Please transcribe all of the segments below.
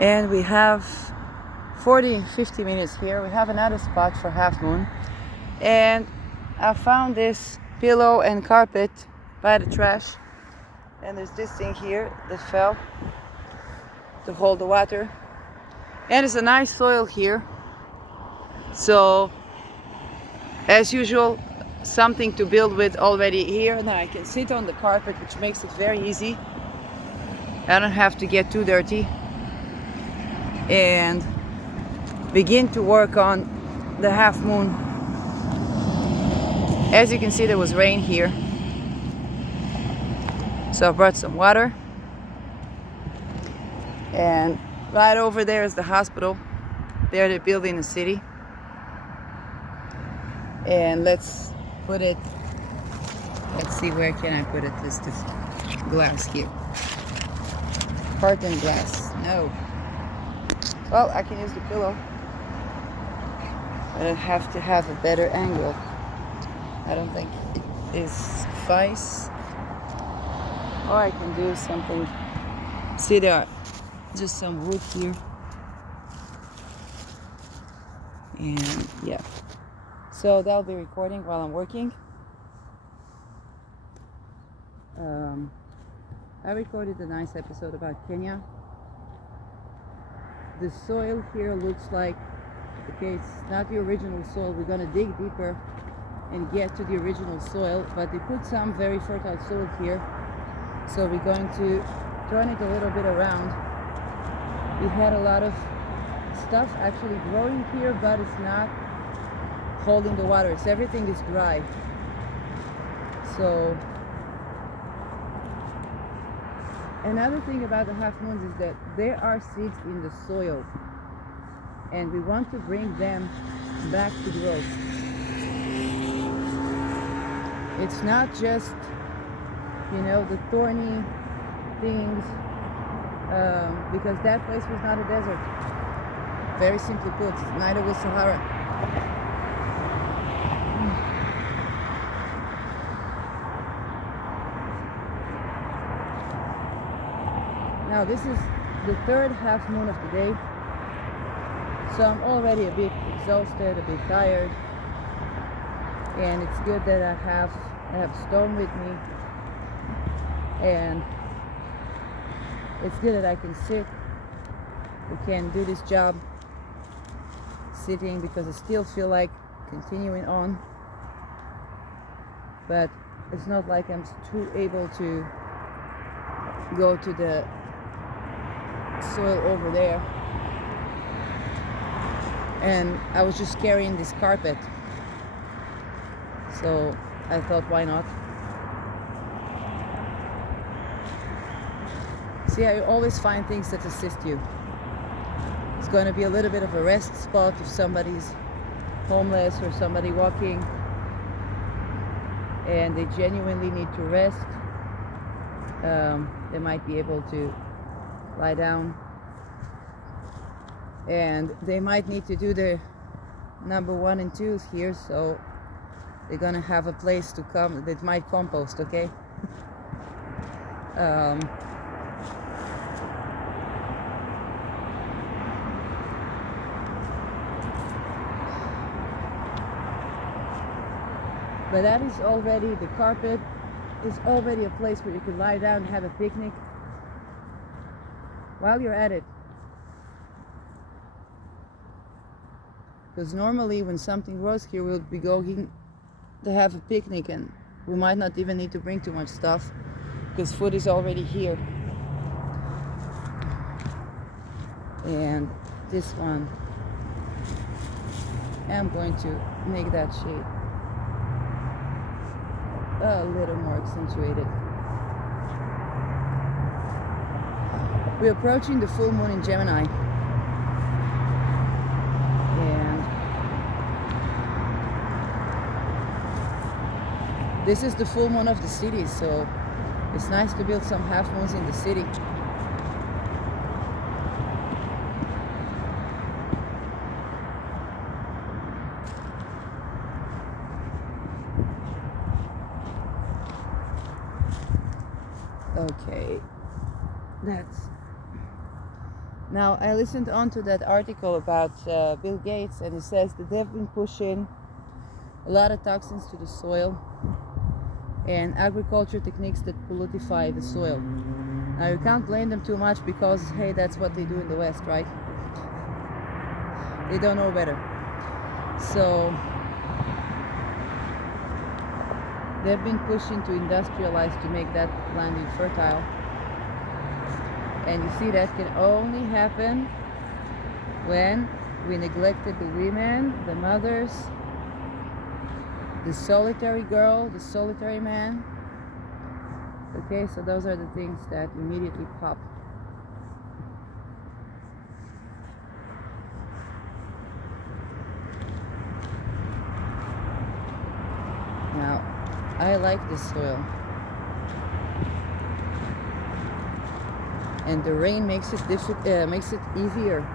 And we have 40-50 minutes here. We have another spot for half moon. And I found this pillow and carpet by the trash. And there's this thing here that fell to hold the water. And it's a nice soil here. So, as usual, something to build with already here. And I can sit on the carpet, which makes it very easy. I don't have to get too dirty. And begin to work on the half moon. As you can see, there was rain here. So I brought some water. And right over there is the hospital. There they're building a city. And let's see, where can I put it? This glass here. Carton glass. No. Well, I can use the pillow. But I have to have a better angle. I don't think it is suffice. Or I can do something. See, there are just some wood here. And yeah. So that'll be recording while I'm working. I recorded a nice episode about Kenya. The soil here looks like, okay, it's not the original soil. We're gonna dig deeper and get to the original soil, but they put some very fertile soil here. So we're going to turn it a little bit around. We had a lot of stuff actually growing here, but it's not holding the water. So everything is dry. So another thing about the half moons is that there are seeds in the soil, and we want to bring them back to growth. It's not just, the thorny things, because that place was not a desert. Very simply put, neither was Sahara. Now this is the third half moon of the day, so I'm already a bit exhausted, a bit tired, and it's good that I have Stone with me, and it's good that I can sit. We can do this job sitting because I still feel like continuing on, but it's not like I'm too able to go to the soil over there. And I was just carrying this carpet, so I thought, why not? See, I always find things that assist you. It's going to be a little bit of a rest spot if somebody's homeless or somebody walking and they genuinely need to rest. They might be able to lie down, and they might need to do their number 1 and 2s here, so they're gonna have a place to come that might compost, okay? But that is already, the carpet is already a place where you can lie down and have a picnic while you're at it. Because normally when something grows here, we'll be going to have a picnic, and we might not even need to bring too much stuff because food is already here. And this one, I'm going to make that shade a little more accentuated. We're approaching the full moon in Gemini, and this is the full moon of the city, so it's nice to build some half moons in the city. Okay, that's Now, I listened on to that article about Bill Gates, and it says that they've been pushing a lot of toxins to the soil and agriculture techniques that pollutify the soil. Now, you can't blame them too much because, hey, that's what they do in the West, right? They don't know better. So, they've been pushing to industrialize to make that land infertile. And you see, that can only happen when we neglected the women, the mothers, the solitary girl, the solitary man. Okay, so those are the things that immediately pop. Now, I like this soil. And the rain makes it easier.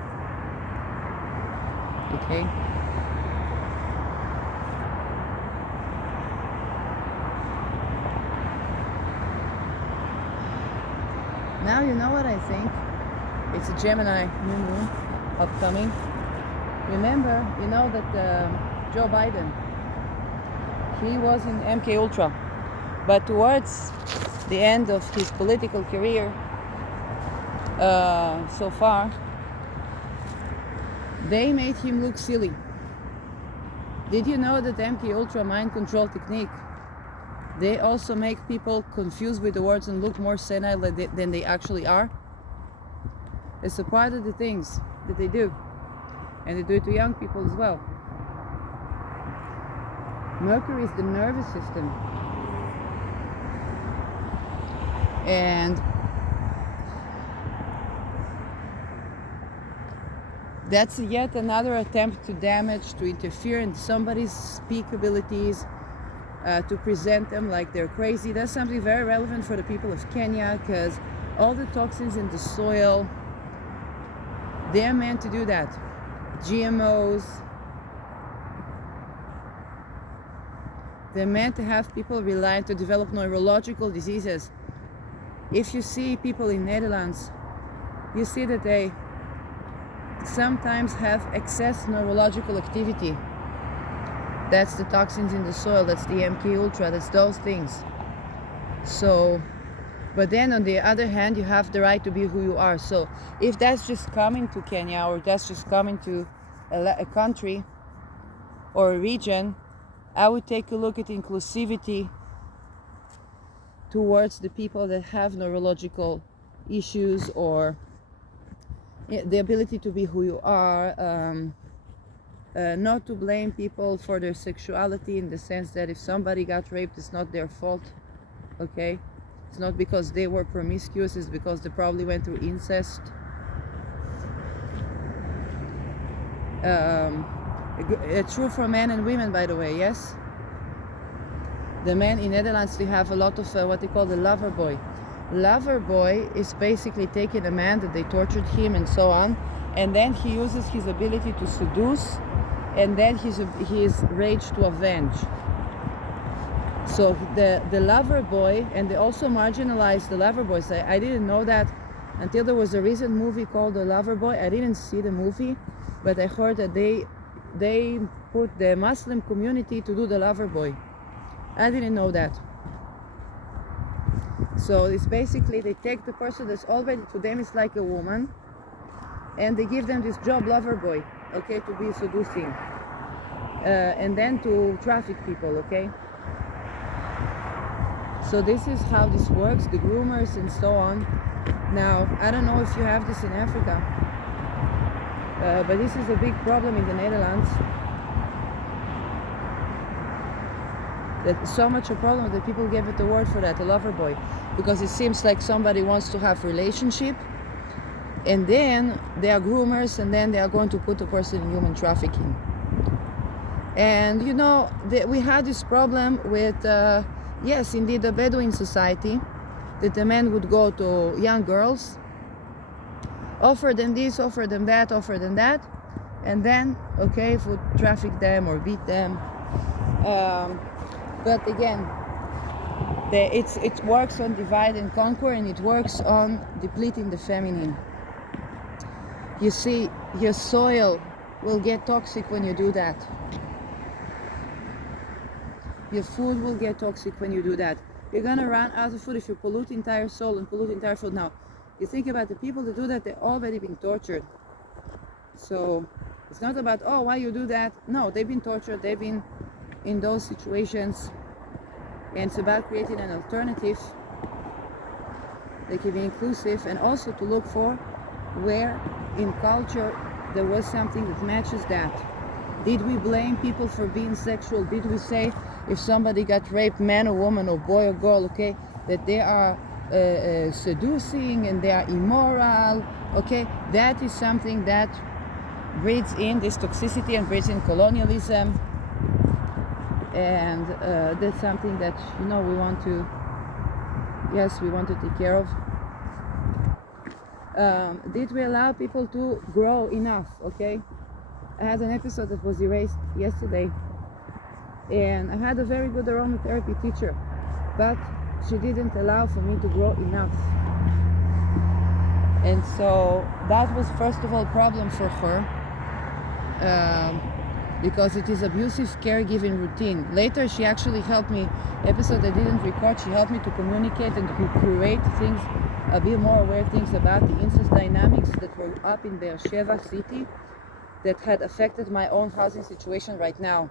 Okay. Now you know what I think. It's a Gemini new moon upcoming. Remember, you know that Joe Biden, he was in MK Ultra, but towards the end of his political career, so far, they made him look silly. Did you know that MK Ultra mind control technique, they also make people confused with the words and look more senile than they actually are? It's a part of the things that they do, and they do it to young people as well. Mercury is the nervous system, and that's yet another attempt to damage, to interfere in somebody's speak abilities, to present them like they're crazy. That's something very relevant for the people of Kenya, because all the toxins in the soil, they're meant to do that. GMOs, they're meant to have people reliant to develop neurological diseases. If you see people in Netherlands, you see that they sometimes have excess neurological activity. That's the toxins in the soil, that's the MK Ultra, that's those things. So, but then on the other hand, you have the right to be who you are. So if that's just coming to Kenya, or that's just coming to a country or a region, I would take a look at inclusivity towards the people that have neurological issues, or the ability to be who you are, not to blame people for their sexuality, in the sense that if somebody got raped, it's not their fault, okay? It's not because they were promiscuous, it's because they probably went through incest. True for men and women, by the way, yes? The men in Netherlands, they have a lot of what they call the lover boy. Lover boy is basically taking a man that they tortured him and so on, and then he uses his ability to seduce, and then his rage to avenge. So the lover boy, and they also marginalize the lover boys. I didn't know that until there was a recent movie called The Lover Boy. I didn't see the movie, but I heard that they put the Muslim community to do the lover boy. I didn't know that. So it's basically they take the person that's already, to them is like a woman, and they give them this job, lover boy, okay, to be seducing, and then to traffic people, okay? So this is how this works, the groomers and so on. Now, I don't know if you have this in Africa, but this is a big problem in the Netherlands. That's so much a problem that people give it the word for that, a lover boy, because it seems like somebody wants to have relationship, and then they are groomers, and then they are going to put a person in human trafficking. And you know, we had this problem with, yes, indeed, the Bedouin society, that the men would go to young girls, offer them this, offer them that, offer them that, and then, okay, would traffic them or beat them. But again, it works on divide and conquer, and it works on depleting the feminine. You see, your soil will get toxic when you do that. Your food will get toxic when you do that. You're gonna run out of food if you pollute entire soil and pollute entire food. Now, you think about the people that do that, they're already being tortured. So it's not about, oh, why you do that? No, they've been tortured, they've been in those situations. And it's about creating an alternative that can be inclusive, and also to look for where in culture there was something that matches that. Did we blame people for being sexual? Did we say if somebody got raped, man or woman or boy or girl, okay, that they are seducing and they are immoral? Okay, that is something that breeds in this toxicity and breeds in colonialism, and that's something that, you know, we want to take care of. Did we allow people to grow enough? Okay, I had an episode that was erased yesterday, and I had a very good aromatherapy teacher, but she didn't allow for me to grow enough. And so that was first of all a problem for her, because it is abusive caregiving routine. Later she actually helped me, episode I didn't record, she helped me to communicate and to create things, be more aware things about the incest dynamics that were up in Beersheba city that had affected my own housing situation right now.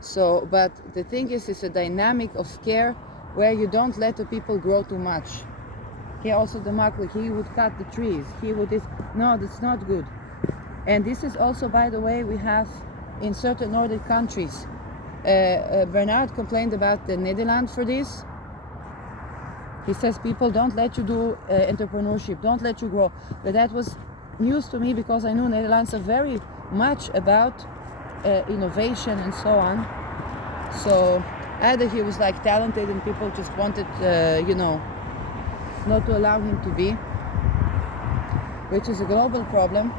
So, but the thing is, it's a dynamic of care where you don't let the people grow too much. Okay, also the mark, like he would cut the trees, he would this, no, that's not good. And this is also, by the way, we have in certain Nordic countries. Bernard complained about the Netherlands for this. He says people don't let you do entrepreneurship, don't let you grow. But that was news to me because I knew Netherlands are very much about innovation and so on. So either he was like talented and people just wanted, you know, not to allow him to be, which is a global problem.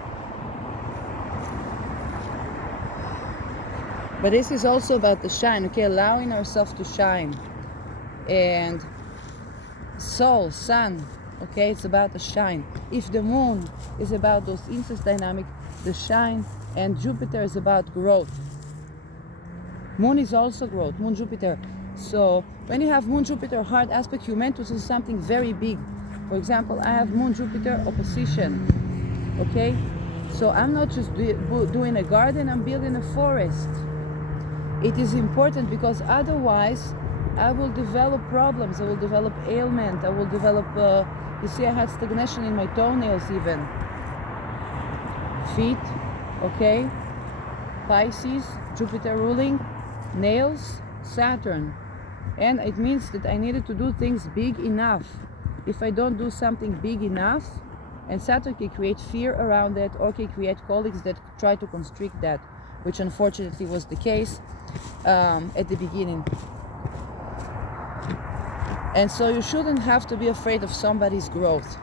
But this is also about the shine, okay, allowing ourselves to shine. And soul, sun, okay, it's about the shine. If the moon is about those incest dynamics, the shine, and Jupiter is about growth. Moon is also growth, Moon, Jupiter. So when you have Moon, Jupiter hard aspect, you meant to do something very big. For example, I have Moon, Jupiter opposition, okay? So I'm not just doing a garden, I'm building a forest. It is important because otherwise I will develop problems, I will develop ailment, I will develop, you see I had stagnation in my toenails even. Feet, okay, Pisces, Jupiter ruling, nails, Saturn. And it means that I needed to do things big enough. If I don't do something big enough, and Saturn can create fear around that or can create colleagues that try to constrict that, which unfortunately was the case at the beginning. And so you shouldn't have to be afraid of somebody's growth.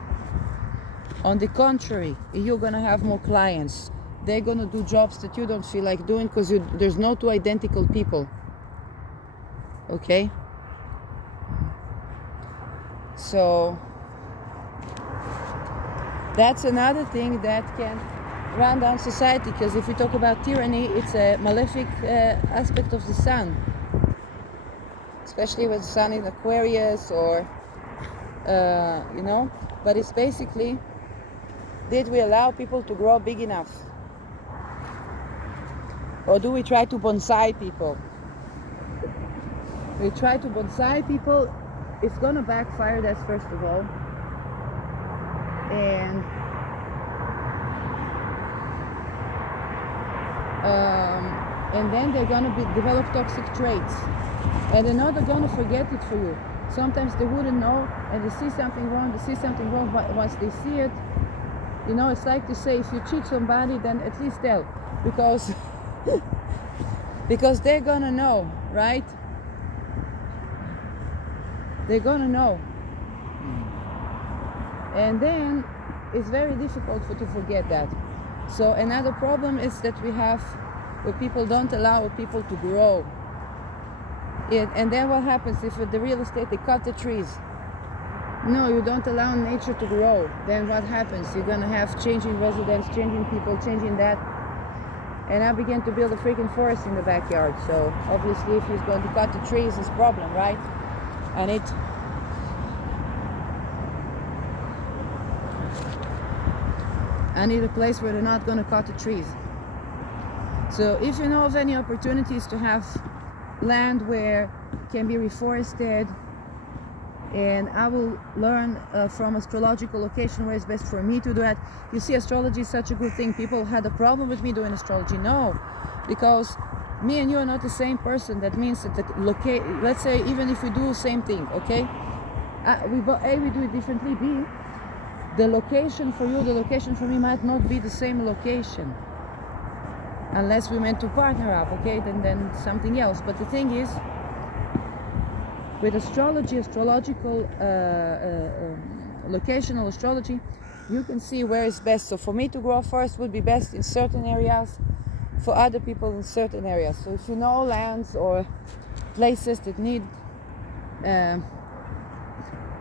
On the contrary, you're gonna have more clients. They're gonna do jobs that you don't feel like doing because there's no two identical people. Okay? So that's another thing that can run down society, because if we talk about tyranny, it's a malefic aspect of the sun, especially with the sun in Aquarius or you know, but it's basically, did we allow people to grow big enough, or do we try to bonsai people? We try to bonsai people, it's gonna backfire, that's first of all. And then they're gonna develop toxic traits, and they're not gonna forget it for you. Sometimes they wouldn't know, and they see something wrong, but once they see it, you know, it's like to say, if you cheat somebody, then at least tell, because because they're gonna know, right? They're gonna know. And then it's very difficult to forget that. So another problem is that we have, where people don't allow people to grow. And then what happens if the real estate, they cut the trees? No, you don't allow nature to grow. Then what happens? You're gonna have changing residents, changing people, changing that. And I began to build a freaking forest in the backyard. So obviously if he's going to cut the trees, it's a problem, right? I need a place where they're not gonna cut the trees. So if you know of any opportunities to have land where it can be reforested, and I will learn from astrological location where it's best for me to do that. You see, astrology is such a good thing. People had a problem with me doing astrology. No, because me and you are not the same person. That means that let's say even if we do the same thing, okay? We do it differently. B, the location for you, the location for me might not be the same location. Unless we meant to partner up, okay? Then something else. But the thing is, with astrology, astrological, locational astrology, you can see where is best. So for me to grow forest would be best in certain areas, for other people in certain areas. So if you know lands or places that need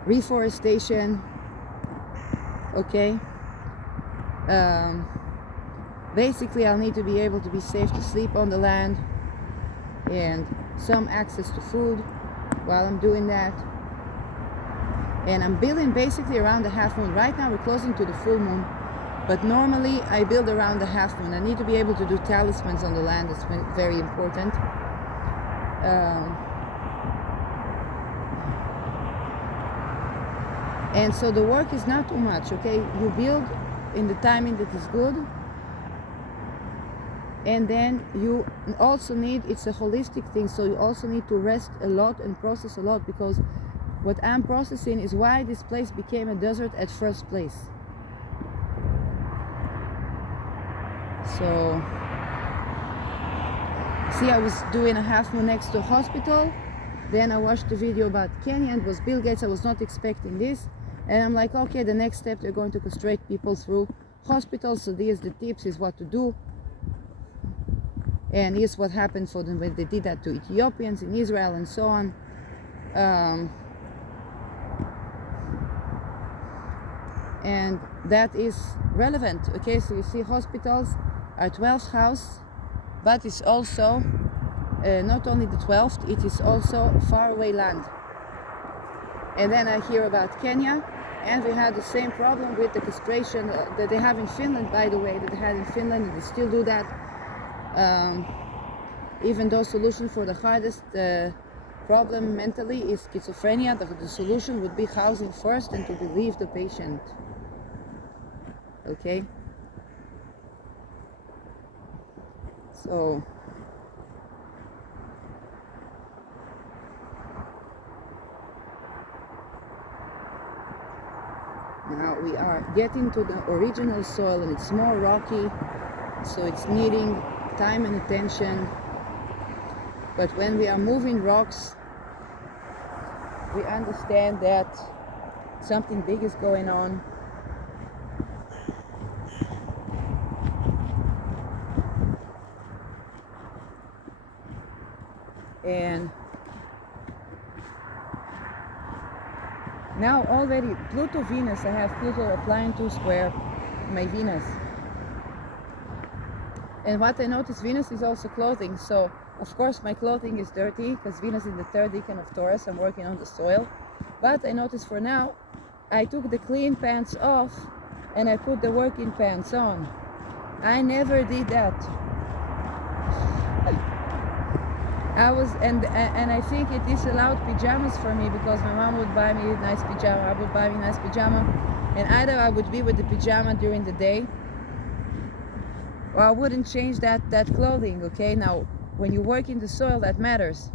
reforestation, okay, basically I'll need to be able to be safe to sleep on the land and some access to food while I'm doing that. And I'm building basically around the half moon. Right now we're closing to the full moon, but normally I build around the half moon. I need to be able to do talismans on the land. That's very important. And so the work is not too much, okay? You build in the timing that is good, and then you also need, it's a holistic thing, so you also need to rest a lot and process a lot, because what I'm processing is why this place became a desert at first place. So see, I was doing a half moon next to a hospital, then I watched the video about Kenya, and it was Bill Gates. I was not expecting this, and I'm like, okay, the next step, they're going to castrate people through hospitals, so these the tips is what to do. And here's what happened for them when they did that to Ethiopians in Israel and so on. And that is relevant. Okay, so you see, hospitals are 12th house, but it's also not only the 12th, it is also faraway land. And then I hear about Kenya, and we had the same problem with the castration that they have in Finland, by the way, that they had in Finland, and they still do that. Even though solution for the hardest problem mentally is schizophrenia, the solution would be housing first and to relieve the patient. Okay? So now we are getting to the original soil, and it's more rocky, so it's needing time and attention. But when we are moving rocks, we understand that something big is going on. And now already Pluto Venus, I have Pluto applying 2 square my Venus. And what I noticed, Venus is also clothing. So of course my clothing is dirty because Venus is the 3rd decan of Taurus. I'm working on the soil. But I noticed for now, I took the clean pants off and I put the working pants on. I never did that. And I think it disallowed pajamas for me, because my mom would buy me a nice pajama, I would buy me a nice pajama, and either I would be with the pajama during the day, or I wouldn't change that clothing, okay? Now, when you work in the soil, that matters.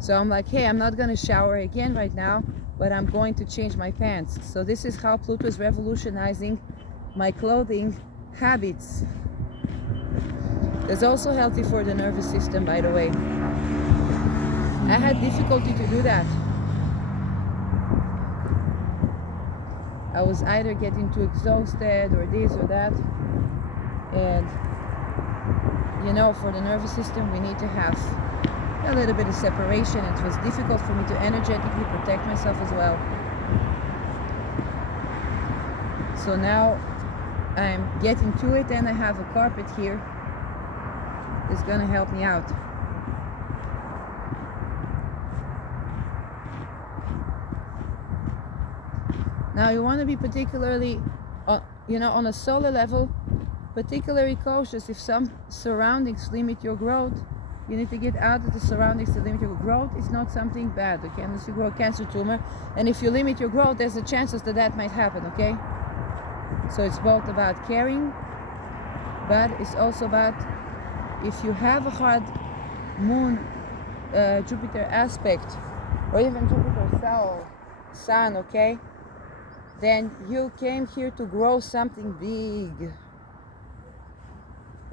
So I'm like, hey, I'm not gonna shower again right now, but I'm going to change my pants. So this is how Pluto is revolutionizing my clothing habits. It's also healthy for the nervous system, by the way. I had difficulty to do that. I was either getting too exhausted or this or that. And, you know, for the nervous system, we need to have a little bit of separation. It was difficult for me to energetically protect myself as well. So now I'm getting to it, and I have a carpet here that's gonna help me out. Now you want to be particularly, on a solar level, particularly cautious. If some surroundings limit your growth, you need to get out of the surroundings to limit your growth. It's not something bad, okay? Unless you grow a cancer tumor, and if you limit your growth, there's a chances that might happen, okay? So it's both about caring, but it's also about, if you have a hard moon Jupiter aspect, or even Jupiter sun, okay, then you came here to grow something big.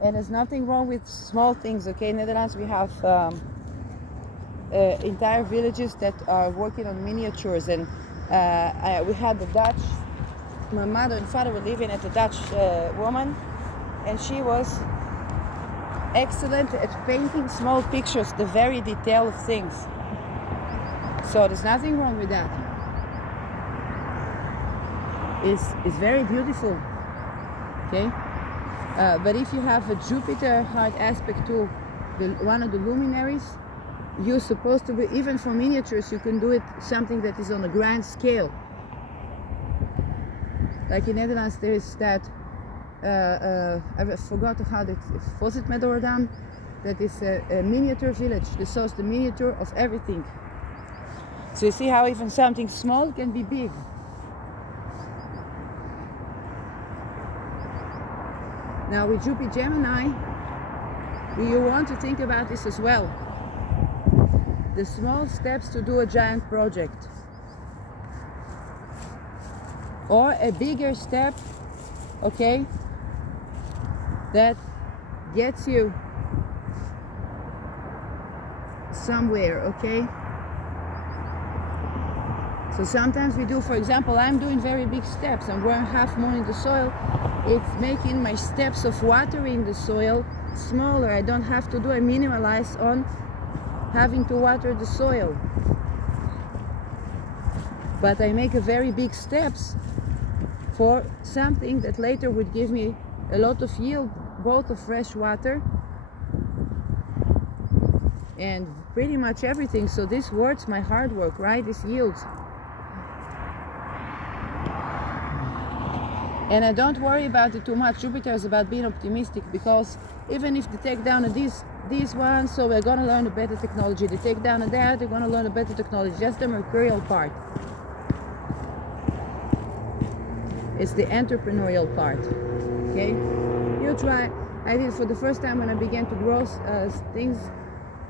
And there's nothing wrong with small things, okay? In Netherlands we have entire villages that are working on miniatures, and we had the Dutch, my mother and father were living at a Dutch woman, and she was excellent at painting small pictures, the very detail of things. So there's nothing wrong with that. It's very beautiful, okay? But if you have a Jupiter hard aspect to one of the luminaries, you're supposed to be, even for miniatures, you can do it something that is on a grand scale. Like in Netherlands, there is that, I forgot how that, was it Medordam? That is a miniature village. So it's the miniature of everything. So you see how even something small can be big. Now with Jupiter Gemini, you want to think about this as well. The small steps to do a giant project. Or a bigger step, okay, that gets you somewhere, okay? So sometimes we do, for example, I'm doing very big steps. I'm growing half moon in the soil. It's making my steps of watering the soil smaller. I don't have to do a minimalize on having to water the soil. But I make a very big steps for something that later would give me a lot of yield, both of fresh water and pretty much everything. So this works my hard work, right? This yields. And I don't worry about it too much. Jupiter is about being optimistic, because even if they take down these ones, so we're gonna learn a better technology. They take down that, they're gonna learn a better technology. Just the mercurial part. It's the entrepreneurial part, okay? You try. I did for the first time when I began to grow things,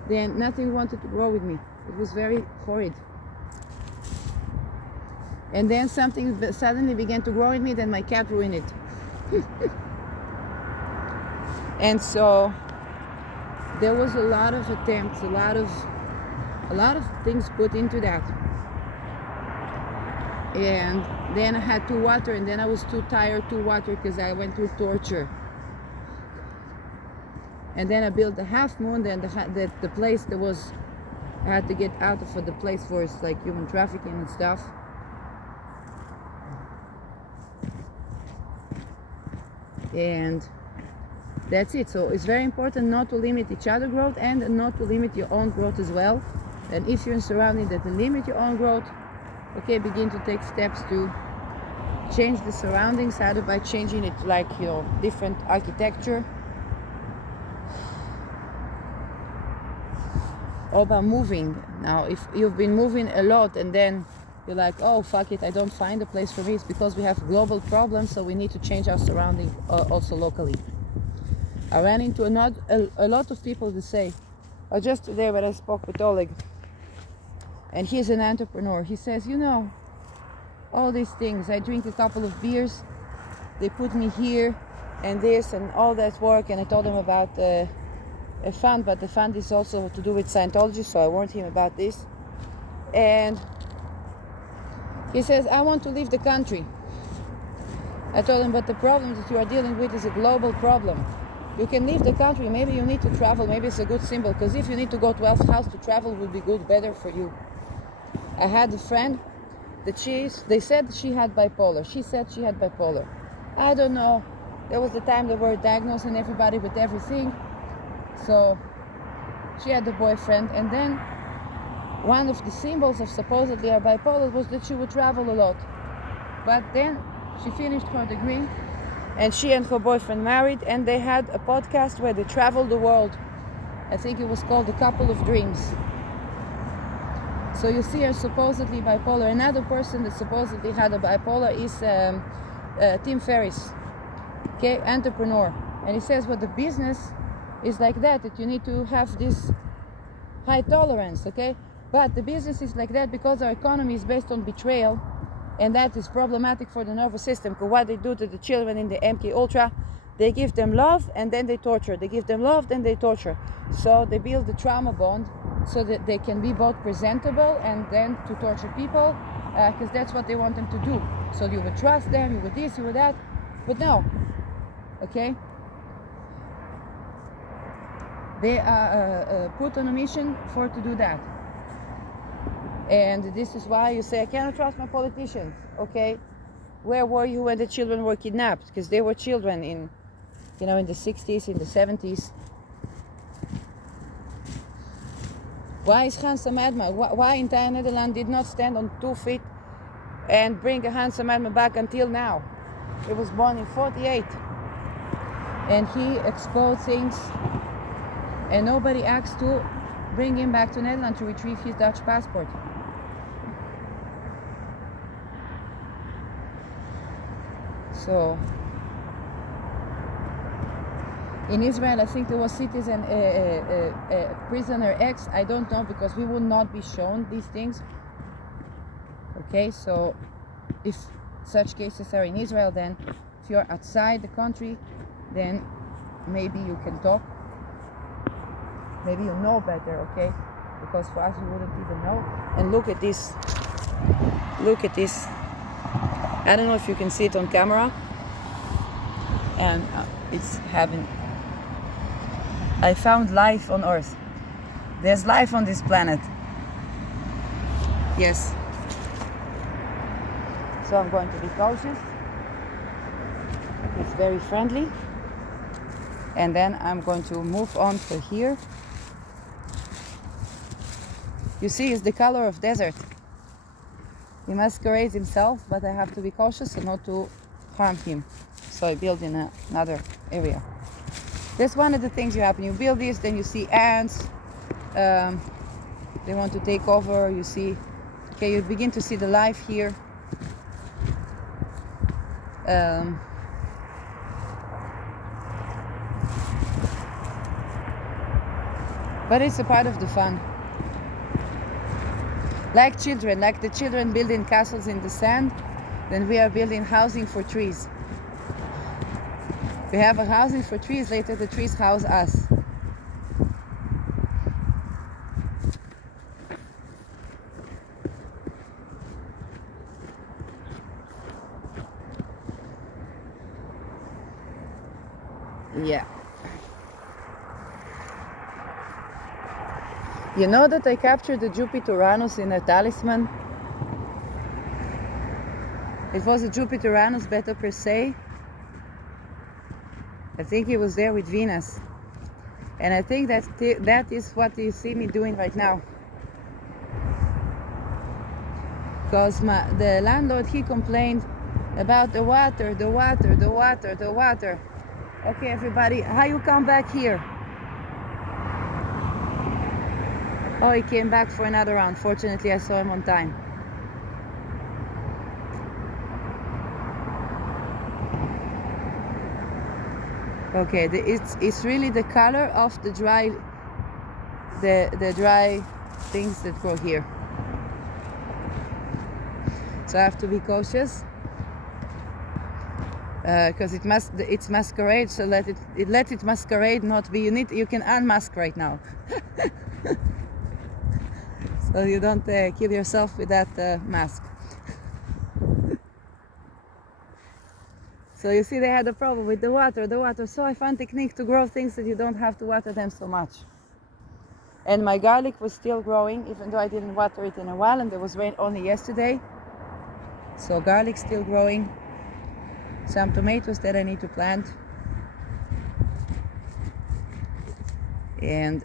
then nothing wanted to grow with me. It was very horrid. And then something suddenly began to grow in me, then my cat ruined it. And so there was a lot of attempts, a lot of things put into that. And then I had to water, and then I was too tired to water because I went through torture. And then I built the half moon, then the place that was, I had to get out of the place for it's like human trafficking and stuff. And that's it. So it's very important not to limit each other growth and not to limit your own growth as well. And if you're in surroundings that limit your own growth, okay, begin to take steps to change the surroundings, either by changing it, like, different architecture, or by moving. Now, if you've been moving a lot and then you're like, oh, fuck it, I don't find a place for me, it's because we have global problems, so we need to change our surrounding also locally. I ran into a lot of people that say, just today when I spoke with Oleg, and he's an entrepreneur, he says, all these things, I drink a couple of beers, they put me here and this and all that work, and I told him about a fund, but the fund is also to do with Scientology, so I warned him about this. And he says, I want to leave the country. I told him, but the problem that you are dealing with is a global problem. You can leave the country, maybe you need to travel, maybe it's a good symbol, because if you need to go to 12th house to travel would be good, better for you. I had a friend they said she had bipolar. She said she had bipolar. I don't know. There was the time they were diagnosing everybody with everything. So she had a boyfriend, and then one of the symbols of supposedly her bipolar was that she would travel a lot. But then she finished her degree, and she and her boyfriend married, and they had a podcast where they traveled the world. I think it was called A Couple of Dreams. So you see her supposedly bipolar. Another person that supposedly had a bipolar is Tim Ferriss, okay, entrepreneur. And he says, well, the business is like that you need to have this high tolerance, okay? But the business is like that because our economy is based on betrayal, and that is problematic for the nervous system. Because what they do to the children in the MK Ultra, they give them love and then they torture. They give them love, then they torture. So they build the trauma bond so that they can be both presentable and then to torture people, because that's what they want them to do. So you would trust them, you would this, you would that, but no, okay? They are put on a mission to do that. And this is why you say, I cannot trust my politicians, okay? Where were you when the children were kidnapped? Because they were children in the 60s, in the 70s. Why is Hans Madma? Why entire Netherlands did not stand on 2 feet and bring a Hans Madma back until now? He was born in 48. And he exposed things, and nobody asked to bring him back to Netherlands to retrieve his Dutch passport. So in Israel, I think there was citizen prisoner X. I don't know, because we will not be shown these things. Okay, so if such cases are in Israel, then if you're outside the country, then maybe you can talk. Maybe you know better, okay? Because for us, we wouldn't even know. And look at this. Look at this. I don't know if you can see it on camera. And it's having... I found life on Earth. There's life on this planet. Yes. So I'm going to be cautious. It's very friendly. And then I'm going to move on to here. You see, it's the color of desert. He masquerades himself, but I have to be cautious and not to harm him. So I build in another area. That's one of the things you happen. You build this, then you see ants. They want to take over. You see, okay, you begin to see the life here. But it's a part of the fun. Like children, like the children building castles in the sand, then we are building housing for trees. We have a housing for trees, later the trees house us. Yeah. You know that I captured the Jupiter-Uranus in a talisman? It was a Jupiter-Uranus Beta Persei. I think he was there with Venus. And I think that is what you see me doing right now. Because the landlord, he complained about the water. Okay, everybody, how you come back here? Oh, he came back for another round. Fortunately, I saw him on time. Okay, it's really the color of the dry things that grow here. So I have to be cautious because it's masquerade. So let it masquerade, not be. You can unmask right now. So you don't kill yourself with that mask. So you see, they had a problem with the water. So I found a technique to grow things that you don't have to water them so much. And my garlic was still growing, even though I didn't water it in a while, and there was rain only yesterday. So garlic still growing. Some tomatoes that I need to plant. And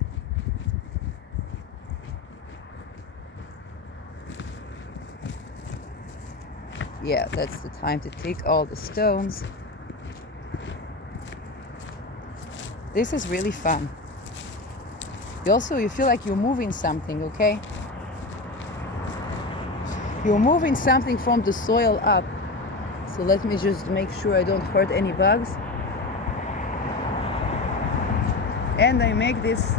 yeah, that's the time to take all the stones. This is really fun. You feel like you're moving something, okay? You're moving something from the soil up. So let me just make sure I don't hurt any bugs. And I make this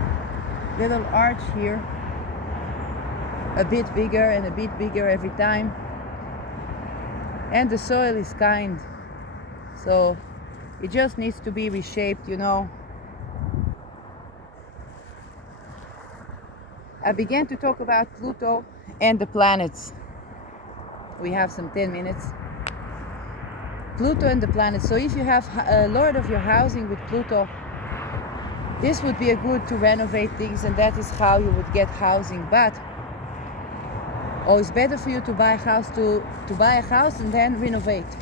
little arch here a bit bigger and a bit bigger every time. And the soil is kind, so it just needs to be reshaped, you know. I began to talk about Pluto and the planets. We have some 10 minutes. Pluto and the planets. So if you have a lot of your housing with Pluto, this would be a good to renovate things, and that is how you would get housing. But it's better for you to buy a house to buy a house and then renovate,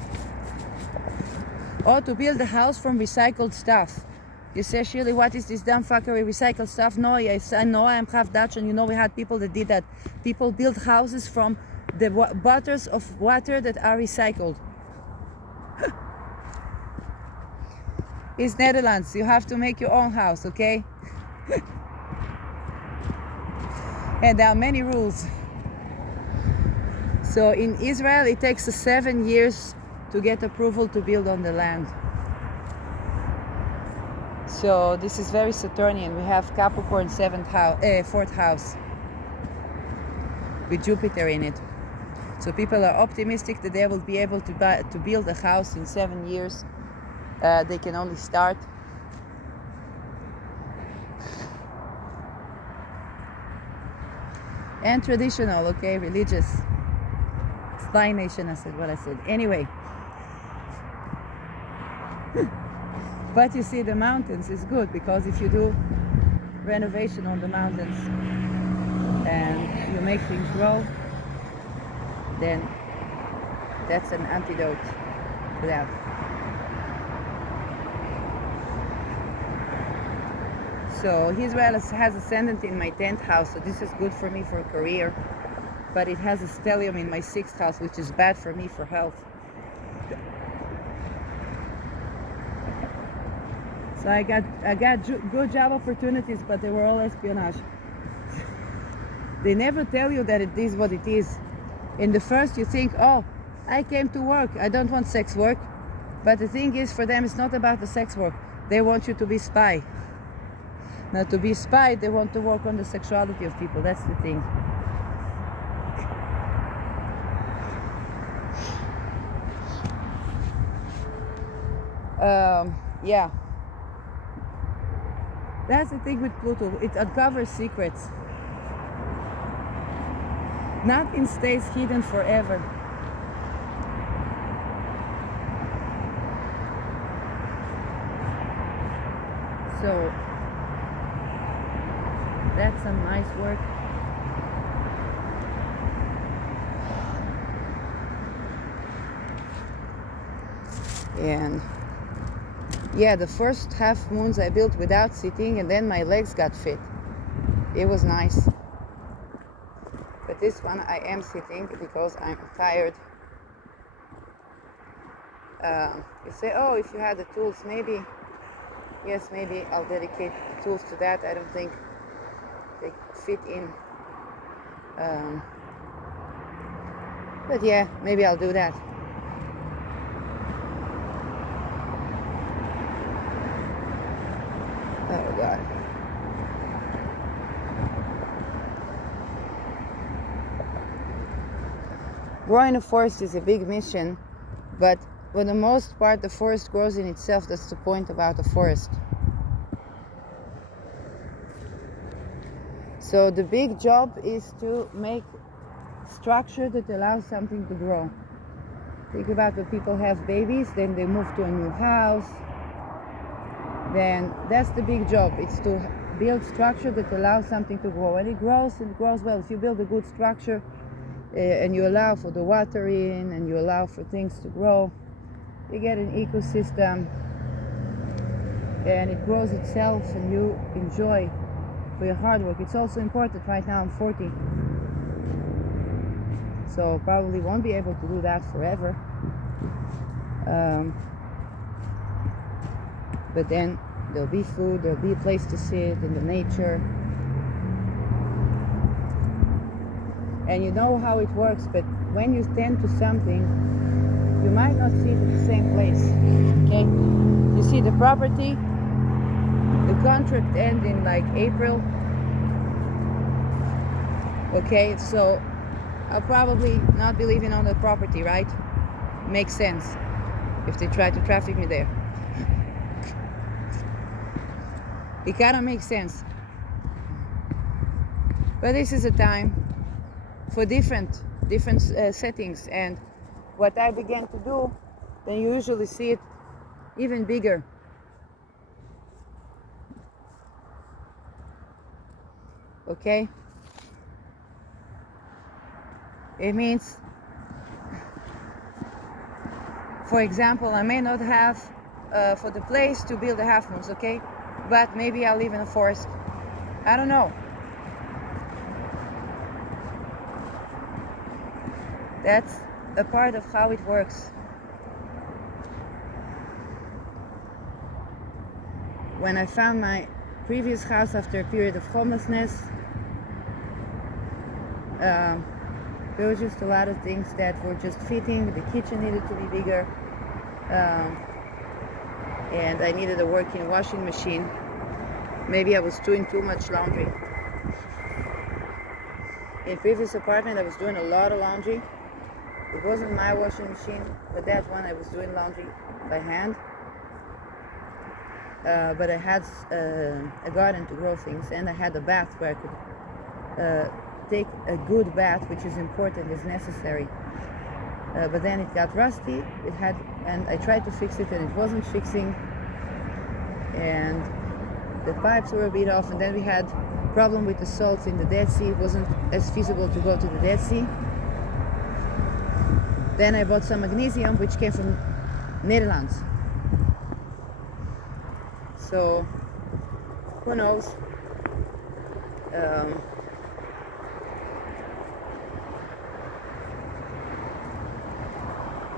or to build a house from recycled stuff. You say, Shirley, what is this dumb fuckery, recycled stuff? No, yes, I know, I'm half Dutch, and you know we had people that did that. People build houses from the bottles of water that are recycled. It's Netherlands, you have to make your own house, okay? And there are many rules. So in Israel, it takes 7 years to get approval to build on the land. So this is very Saturnian. We have Capricorn 4th house with Jupiter in it. So people are optimistic that they will be able to build a house in 7 years. They can only start. And traditional, okay, religious. Spy nation, I said what I said. Anyway. But you see, the mountains is good, because if you do renovation on the mountains and you make things grow, then that's an antidote to that. So Israel has ascendant in my 10th house, so this is good for me for a career. But it has a stellium in my 6th house, which is bad for me for health. So I got good job opportunities, but they were all espionage. They never tell you that it is what it is. In the first you think, oh, I came to work, I don't want sex work. But the thing is, for them it's not about the sex work. They want you to be spy. Now to be spy, they want to work on the sexuality of people, that's the thing. Yeah. That's the thing with Pluto, it uncovers secrets. Nothing stays hidden forever. So that's some nice work. And yeah, the first half moons I built without sitting, and then my legs got fit. It was nice. But this one I am sitting because I'm tired. You say, oh, if you had the tools, maybe. Yes, maybe I'll dedicate tools to that. I don't think they fit in. But yeah, maybe I'll do that. Oh God. Growing a forest is a big mission, but for the most part the forest grows in itself. That's the point about the forest. So the big job is to make structure that allows something to grow. Think about when people have babies, then they move to a new house. Then that's the big job. It's to build structure that allows something to grow. And it grows well. If you build a good structure, and you allow for the watering and you allow for things to grow, you get an ecosystem and it grows itself and you enjoy for your hard work. It's also important. Right now I'm 40, so probably won't be able to do that forever, but then there'll be food, there'll be a place to sit in the nature, and you know how it works. But when you tend to something, you might not see it in the same place. Okay, you see the property, the contract ends in like April. Okay, so I'll probably not be living on the property, right? Makes sense if they try to traffic me there. It kind of makes sense. But this is a time for different settings, and what I began to do, then you usually see it even bigger. Okay? It means, for example, I may not have for the place to build a half moons, okay? But maybe I'll live in a forest. I don't know. That's a part of how it works. When I found my previous house after a period of homelessness, there was just a lot of things that were just fitting. The kitchen needed to be bigger, and I needed a working washing machine. Maybe I was doing too much laundry. In previous apartment I was doing a lot of laundry. It wasn't my washing machine, but that one I was doing laundry by hand. But I had a garden to grow things, and I had a bath where I could take a good bath, which is important, is necessary. But then it got rusty. And I tried to fix it, and it wasn't fixing. And the pipes were a bit off, and then we had problem with the salt in the Dead Sea. It wasn't as feasible to go to the Dead Sea. Then I bought some magnesium, which came from Netherlands. So, who knows?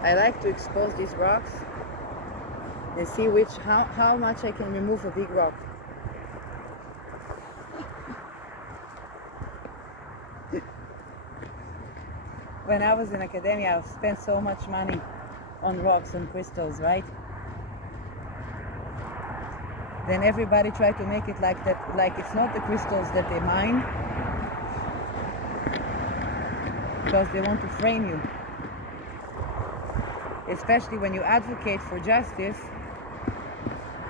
I like to expose these rocks and see how much I can remove a big rock. When I was in academia, I spent so much money on rocks and crystals, right? Then everybody tried to make it like that, like it's not the crystals that they mine, because they want to frame you. Especially when you advocate for justice.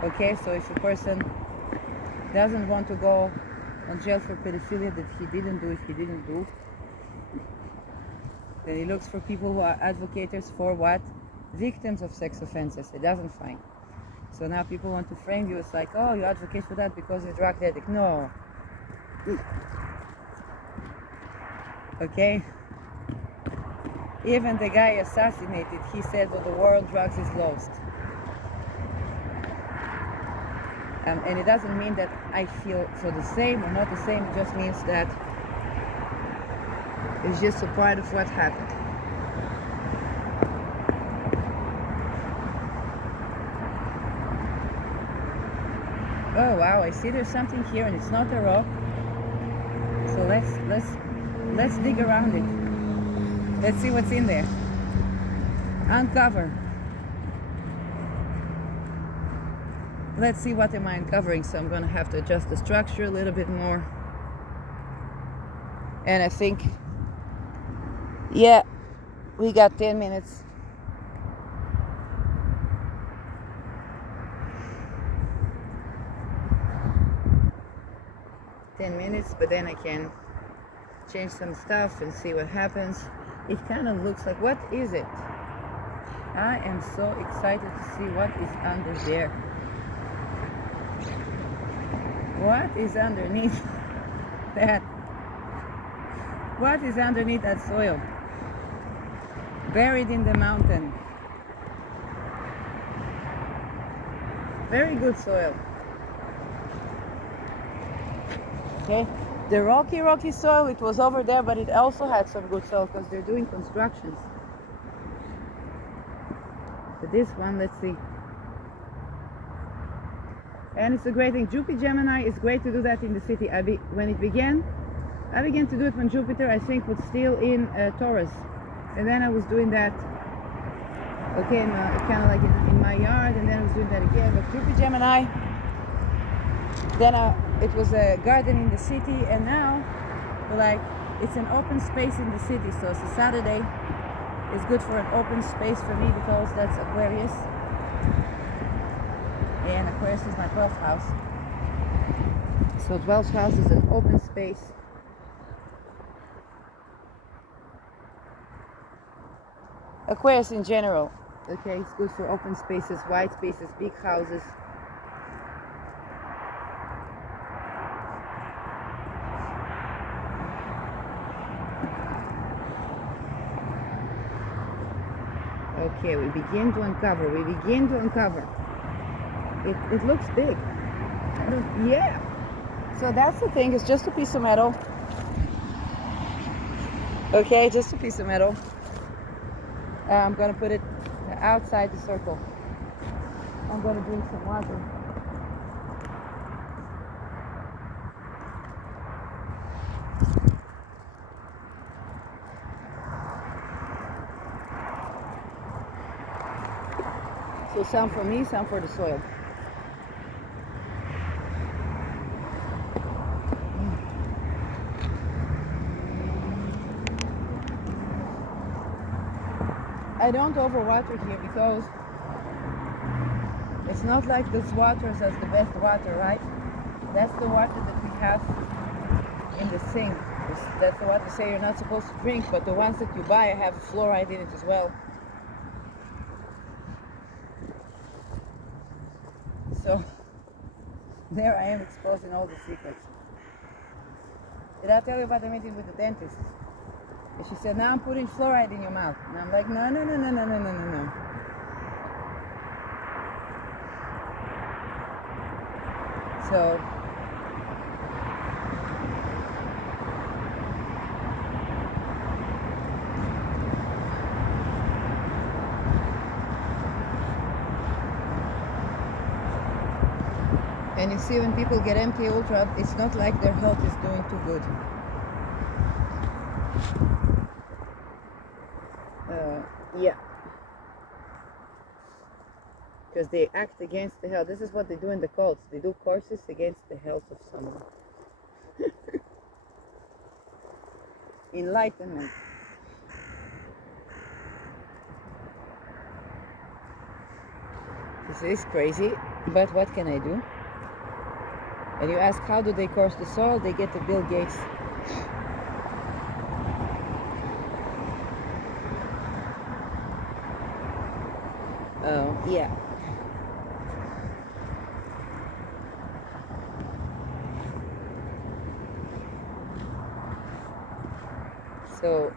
Okay, so if a person doesn't want to go on jail for pedophilia that he didn't do, then he looks for people who are advocates for what? Victims of sex offenses. It doesn't find. So now people want to frame you as like, oh, you advocate for that because you're drug addict. No. Okay? Even the guy assassinated, he said, well, the war on drugs is lost. And it doesn't mean that I feel so the same or not the same. It just means that it's just a part of what happened. Oh wow, I see there's something here and it's not a rock. So let's dig around it. Let's see what's in there. Uncover. Let's see what am I uncovering. So I'm gonna have to adjust the structure a little bit more. And I think, yeah, we got 10 minutes. But then I can change some stuff and see what happens. It kind of looks like, what is it? I am so excited to see what is under there. What is underneath that? What is underneath that soil? Buried in the mountain. Very good soil. Okay, the rocky soil, it was over there, but it also had some good soil because they're doing constructions. But this one, let's see. And it's a great thing. Jupiter Gemini is great to do that in the city. When it began, I began to do it when Jupiter, I think, was still in Taurus. And then I was doing that, okay, kind of like in my yard, and then I was doing that again. But Jupiter Gemini, then it was a garden in the city, and now, like, it's an open space in the city. So Saturday is good for an open space for me because that's Aquarius. And Aquarius is my 12th house. So 12th house is an open space. Aquarius in general, okay, it's good for open spaces, wide spaces, big houses. Okay, we begin to uncover. It looks big. Yeah. So that's the thing, it's just a piece of metal. Okay, just a piece of metal. I'm gonna put it outside the circle. I'm gonna drink some water. So some for me, some for the soil. I don't overwater here because it's not like this water is the best water, right? That's the water that we have in the sink. That's the water they say you're not supposed to drink, but the ones that you buy have fluoride in it as well. So there I am exposing all the secrets. Did I tell you about the meeting with the dentist? And she said, now I'm putting fluoride in your mouth. And I'm like, no. So and you see, when people get MK Ultra, it's not like their health is doing too good. Yeah. Because they act against the health. This is what they do in the cults. They do courses against the health of someone. Enlightenment. This is crazy, but what can I do? And you ask, how do they course the soil? They get to Bill Gates. Oh, yeah. So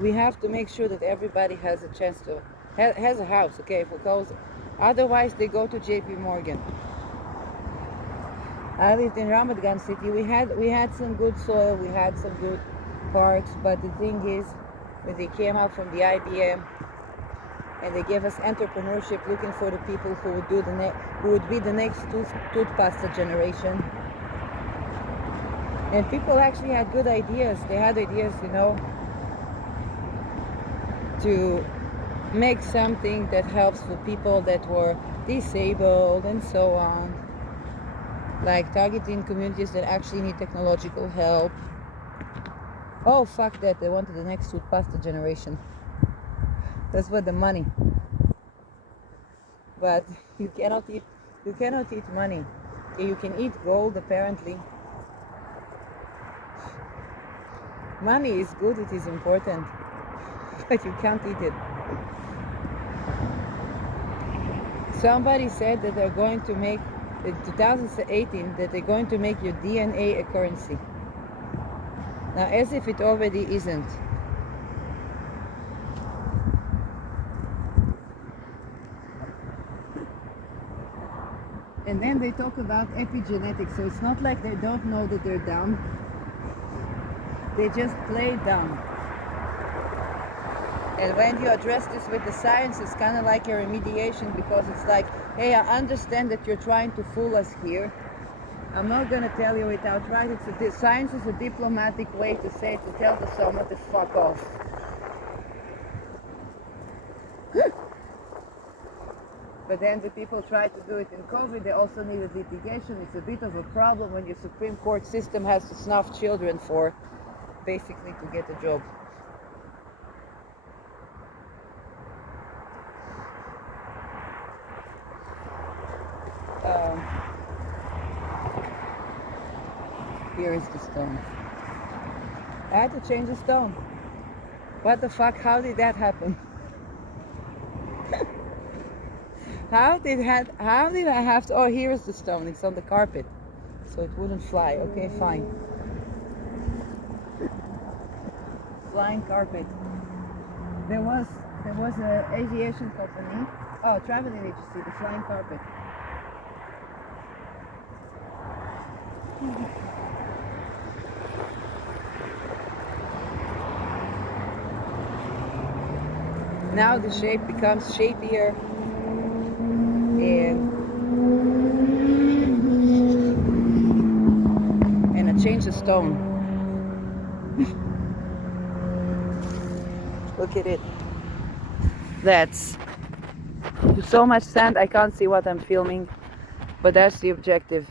we have to make sure that everybody has a chance to has a house, okay? Because otherwise they go to JP Morgan. I lived in Ramat Gan City. We had some good soil, we had some good parks, but the thing is, when they came out from the IBM and they gave us entrepreneurship, looking for the people who would do who would be the next tooth pasta generation. And people actually had good ideas. They had ideas, you know, to make something that helps for people that were disabled and so on. Like targeting communities that actually need technological help. Oh, fuck that. They wanted the next tooth pasta generation. That's what the money. But you cannot eat money. You can eat gold, apparently. Money is good, it is important, but you can't eat it. Somebody said that they're going to make, in 2018, that they're going to make your DNA a currency. Now, as if it already isn't. And then they talk about epigenetics, so it's not like they don't know that they're dumb. They just play dumb. And when you address this with the science, it's kind of like a remediation, because it's like, hey, I understand that you're trying to fool us here. I'm not going to tell you it outright. Science is a diplomatic way to say, to tell the someone to fuck off. But then the people try to do it in COVID. They also needed litigation. It's a bit of a problem when your Supreme Court system has to snuff children for basically to get a job. Here is the stone. I had to change the stone. What the fuck? How did that happen? How did I have to? Oh, here is the stone. It's on the carpet, so it wouldn't fly. Okay, fine. Flying carpet. There was a aviation company. Oh, traveling agency. The flying carpet. Now the shape becomes shapier, and I changed the stone. Look at it. That's so much sand I can't see what I'm filming, but that's the objective.